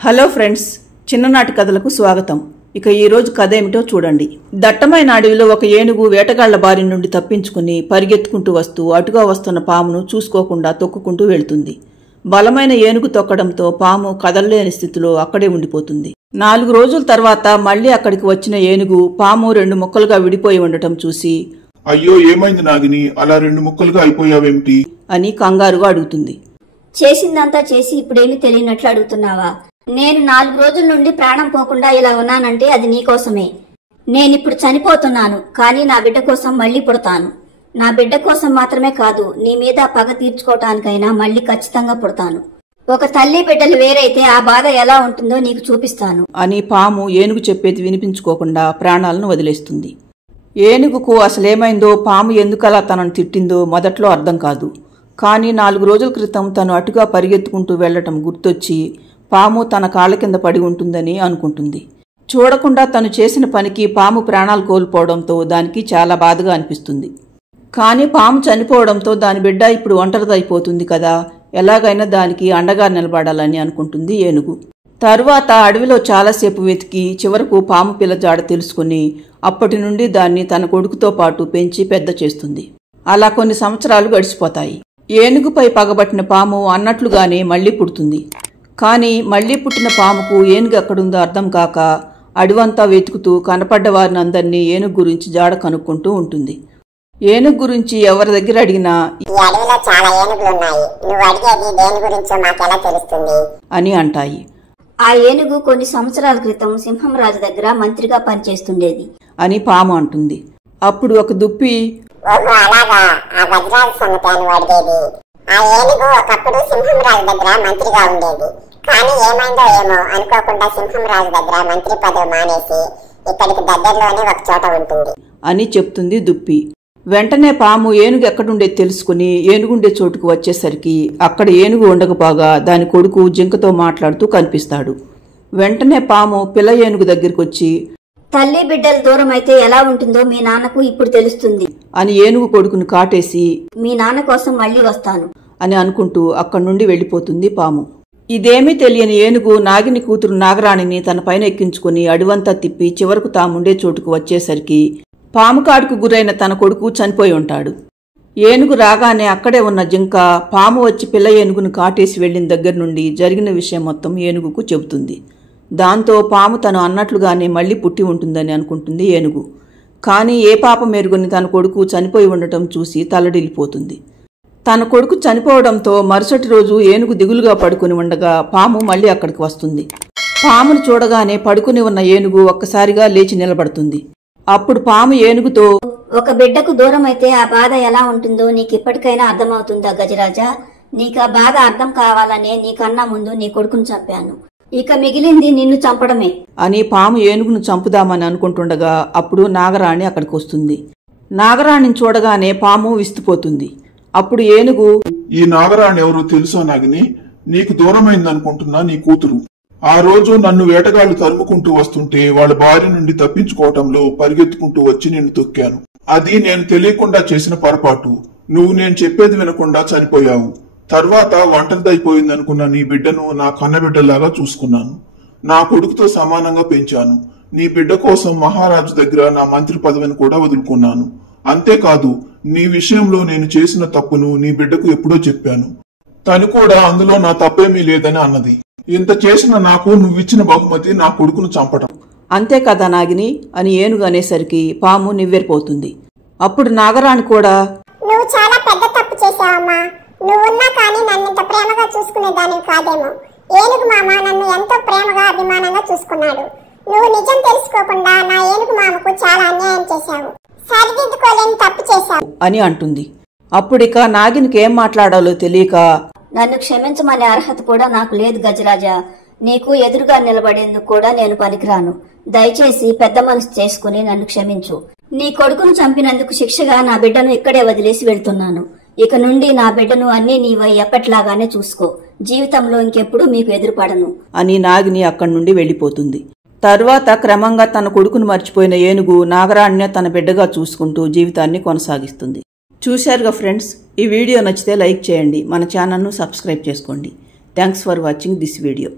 Hello friends, చిన్ననాటి కథలకు స్వాగతం. ఇక ఈ రోజు కథ ఏమిటో చూడండి. దట్టమైన అడవిలో ఒక ఏనుగు వేటగాళ్ల బారి నుండి తప్పించుకుని పరిగెత్తుకుంటూ వస్తూ అటుగా వస్తున్న పామును చూసుకోకుండా తొక్కుకుంటూ వెళ్తుంది. బలమైన ఏనుగు తొక్కడంతో పాము కదలలేని స్థితిలో అక్కడే ఉండిపోతుంది. 4 రోజుల తర్వాత మళ్లీ అక్కడికి వచ్చిన ఏనుగు పాము 2 ముక్కలుగా విడిపోయి ఉండటం చూసి, అయ్యో ఏమైంది నాగిని, అలా 2 ముక్కలుగా అయిపోయావేమిటి అని కంగారుగా అడుగుతుంది. చేసిందంతా చేసి ఇప్పుడేమీ తెలియనట్లు అడుగుతున్నావా? నేను 4 రోజుల నుండి ప్రాణం పోకుండా ఇలా ఉన్నానంటే అది నీకోసమే. నేనిప్పుడు చనిపోతున్నాను, కానీ నా బిడ్డ కోసం మళ్లీ పుడతాను. నా బిడ్డ కోసం మాత్రమే కాదు, నీ మీద పగ తీర్చుకోవటానికైనా మళ్లీ ఖచ్చితంగా పుడతాను. ఒక తల్లి బిడ్డలు వేరైతే ఆ బాధ ఎలా ఉంటుందో నీకు చూపిస్తాను అని పాము ఏనుగు చెప్పేది వినిపించుకోకుండా ప్రాణాలను వదిలేస్తుంది. ఏనుగుకు అసలేమైందో, పాము ఎందుకలా తనను తిట్టిందో మొదట్లో అర్థం కాదు. కానీ 4 రోజుల క్రితం తను అటుగా పరిగెత్తుకుంటూ వెళ్లటం గుర్తొచ్చి పాము తన కాళ్ల కింద పడి ఉంటుందని అనుకుంటుంది. చూడకుండా తను చేసిన పనికి పాము ప్రాణాలు కోల్పోవడంతో దానికి చాలా బాధగా అనిపిస్తుంది. కానీ పాము చనిపోవడంతో దాని బిడ్డ ఇప్పుడు ఒంటరిదైపోతుంది కదా, ఎలాగైనా దానికి అండగా నిలబడాలని అనుకుంటుంది ఏనుగు. తరువాత అడవిలో చాలాసేపు వెతికి చివరకు పాము పిల్ల జాడ తెలుసుకుని అప్పటి నుండి దాన్ని తన కొడుకుతో పాటు పెంచి పెద్ద చేస్తుంది. అలా కొన్ని సంవత్సరాలు గడిచిపోతాయి. ఏనుగుపై పగబట్టిన పాము అన్నట్లుగానే మళ్లీ పుడుతుంది. కానీ మళ్లీ పుట్టిన పాముకు ఏనుగు ఎక్కడుందో అర్థం కాక అడవంతా వెతుకుతూ కనపడ్డ వారినందరినీ ఏనుగు గురించి జాడ కనుక్కుంటూ ఉంటుంది. ఏనుగు గురించి ఎవరి దగ్గర అడిగినా అని అంటాయి. ఆ ఏనుగు కొన్ని సంవత్సరాల క్రితం సింహం రాజు దగ్గర మంత్రిగా పనిచేస్తుండేది అని పాము అంటుంది. అప్పుడు ఒక దుప్పి, ఆ ఏనుగు ఒకప్పుడు సింహం రాజు దగ్గర మంత్రిగా ఉండేది. కానీ ఏమైందో ఏమో అనుకోకుండా సింహం రాజు దగ్గర మంత్రి పదవి మానేసి ఇక్కడికి దగ్గరలోనే ఒక చోట ఉంటుంది అని చెప్తుంది దుప్పి. వెంటనే పాము ఏనుగు ఎక్కడుండే తెలుసుకుని ఏనుగుండే చోటుకు వచ్చేసరికి అక్కడ ఏనుగు ఉండకపోగా దాని కొడుకు జింకతో మాట్లాడుతూ కనిపిస్తాడు. వెంటనే పాము పిల్ల ఏనుగు దగ్గరికి వచ్చి, తల్లి బిడ్డల దూరం అయితే ఎలా ఉంటుందో మీ నాన్నకు ఇప్పుడు తెలుస్తుంది అని ఏనుగు కొడుకును కాటేసి, మీ నాన్న కోసం మళ్లీ వస్తాను అని అనుకుంటూ అక్కడి నుండి వెళ్లిపోతుంది పాము. ఇదేమీ తెలియని ఏనుగు నాగిని కూతురు నాగరాణిని తన పైన ఎక్కించుకుని అడవంతా తిప్పి చివరకు తాముండే చోటుకు వచ్చేసరికి పాము కాడుకు గురైన తన కొడుకు చనిపోయి ఉంటాడు. ఏనుగు రాగానే అక్కడే ఉన్న జింక పాము వచ్చి పిల్ల ఏనుగును కాటేసి వెళ్లిన దగ్గర నుండి జరిగిన విషయం మొత్తం ఏనుగుకు చెబుతుంది. దాంతో పాము తను అన్నట్లుగానే మళ్లీ పుట్టి ఉంటుందని అనుకుంటుంది ఏనుగు. కానీ ఏ పాపం ఎరుగని తన కొడుకు చనిపోయి ఉండటం చూసి తల్లడిల్లిపోతుంది. తన కొడుకు చనిపోవడంతో మరుసటి రోజు ఏనుగు దిగులుగా పడుకుని ఉండగా పాము మళ్లీ అక్కడికి వస్తుంది. పామును చూడగానే పడుకుని ఉన్న ఏనుగు ఒక్కసారిగా లేచి నిలబడుతుంది. అప్పుడు పాము ఏనుగుతో, ఒక బిడ్డకు దూరం అయితే ఆ బాధ ఎలా ఉంటుందో నీకిప్పటికైనా అర్థమవుతుందా గజరాజా? నీకు ఆ బాధ అర్థం కావాలనే నీకన్నా ముందు నీ కొడుకును చంపాను. ఇక మిగిలింది నిన్ను చంపడమే అని పాము ఏనుగును చంపుదామని అనుకుంటుండగా అప్పుడు నాగరాణి అక్కడికి వస్తుంది. నాగరాణిని చూడగానే పాము విస్తుపోతుంది. అప్పుడు ఏనుగు, ఈ నాగరాణి ఎవరో తెలుసా నాగిని? నీకు దూరమైందనుకుంటున్నా నీ కూతురు. ఆ రోజు నన్ను వేటగాళ్లు తరుముకుంటూ వస్తుంటే వాళ్ళ భార్య నుండి తప్పించుకోవటంలో పరిగెత్తుకుంటూ వచ్చి నిన్ను తొక్కాను. అది నేను తెలియకుండా చేసిన పొరపాటు. నువ్వు నేను చెప్పేది వినకుండా చనిపోయావు. తర్వాత ఒంటరిదైపోయిందనుకున్న నీ బిడ్డను నా కన్నబిడ్డలాగా చూసుకున్నాను. నా కొడుకుతో సమానంగా పెంచాను. నీ బిడ్డ కోసం మహారాజు దగ్గర నా మంత్రి పదవిని కూడా వదులుకున్నాను. అంతేకాదు, నీ విషయంలో నేను చేసిన తప్పును నీ బిడ్డకు ఎప్పుడో చెప్పాను. తను కూడా అందులో నా తప్పేమీ లేదని అన్నది. ఇంత చేసిన నాకు నువ్విచ్చిన బహుమతి నా కొడుకును చంపటం. అంతే కదా నాగిని అని ఏనుగు అనేసరికి పాము నివ్వెరిపోతుంది. అప్పుడు నాగరాణి కూడా, నువ్వు చాలా పెద్ద తప్పు చేశావమ్మా. నువ్వున్నా కానీ నన్ను ఇంత ప్రేమగా చూసుకునేదానివి కాదేమో. ఏనుగు మామ నన్ను ఎంతో ప్రేమగా అభిమానంగా చూసుకున్నాడు. నువ్వు నిజం తెలుసుకోకుండా నా ఏనుగు మామకు చాలా అన్యాయం చేశావు. సరిదిద్దుకోలేని తప్పు చేశావు అని అంటుంది. అప్పుడిక నాగినికి ఏం మాట్లాడాలో తెలియక, నన్ను క్షమించమనే అర్హత కూడా నాకు లేదు గజరాజా. నీకు ఎదురుగా నిలబడేందుకు కూడా నేను పనికిరాను. దయచేసి పెద్ద మనసు చేసుకుని నన్ను క్షమించు. నీ కొడుకును చంపినందుకు శిక్షగా నా బిడ్డను ఇక్కడే వదిలేసి వెళ్తున్నాను. ఇక నుండి నా బిడ్డను అన్నీ నీవై ఎప్పట్లాగానే చూసుకో. జీవితంలో ఇంకెప్పుడు మీకు ఎదురుపడను అని నాగిని అక్కడి నుండి వెళ్లిపోతుంది. తరువాత క్రమంగా తన కొడుకును మర్చిపోయిన ఏనుగు నాగరాణ్య తన బిడ్డగా చూసుకుంటూ జీవితాన్ని కొనసాగిస్తుంది. చూశారుగా ఫ్రెండ్స్, ఈ వీడియో నచ్చితే లైక్ చేయండి, మన ఛానల్ను సబ్స్క్రైబ్ చేసుకోండి. Thanks for watching this video.